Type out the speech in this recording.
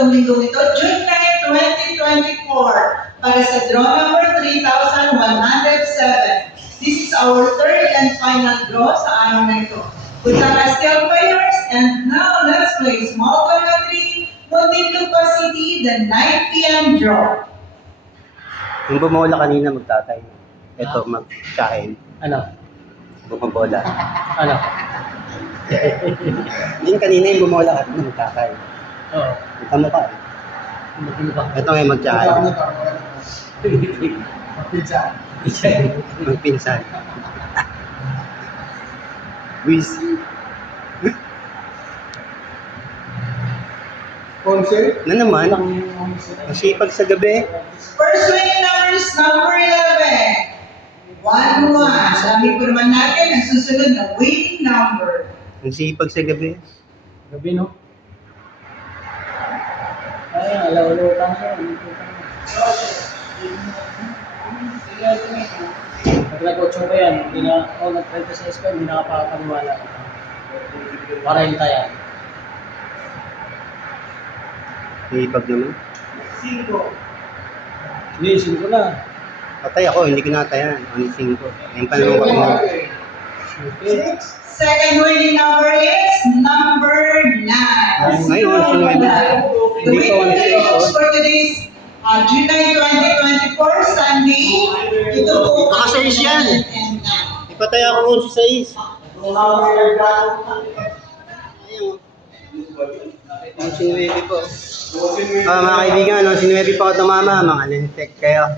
itong linggong ito, June 9, 2024, para sa draw number 3,107. This is our third and final draw sa araw na ito. Good luck, Castel players, and now let's play Small Tono 3, Muntinlupa City, the 9 p.m. draw. Yung bumola kanina magtatay. Ito, magkain. Ano? Bumabola. Ano? Yung kanina yung bumola kanina magtatay. Oo. Ito mo ka. Ito ngayon magkain. Magpinsan. Busy. Na naman, masipag sa gabi. First winning number is number 11. 1-1. Sabi po naman natin ang susunod na winning number. Ang sipag sa gabi. Gabi, no? Ay, alaw-alaw tayo. Nag-9-8 pa yan. Nag-36 pa, hindi nakapapaniwala. Para yung tayo. Sipag naman. 5. Hindi, 5 na. Patay ako, hindi ko natayan. Ang 5. Yung panunod mo. Second winning number is number 9. Ngayon, sinuwede. The Hindi ko winning for today's June 9, 2024, Sunday. Ito po. Nakasayis yan. Ipatay ako 11-6. Ang sinuwede po. Mga kaibigan, ang sinuwede po ako tumama. Mga lentek kayo.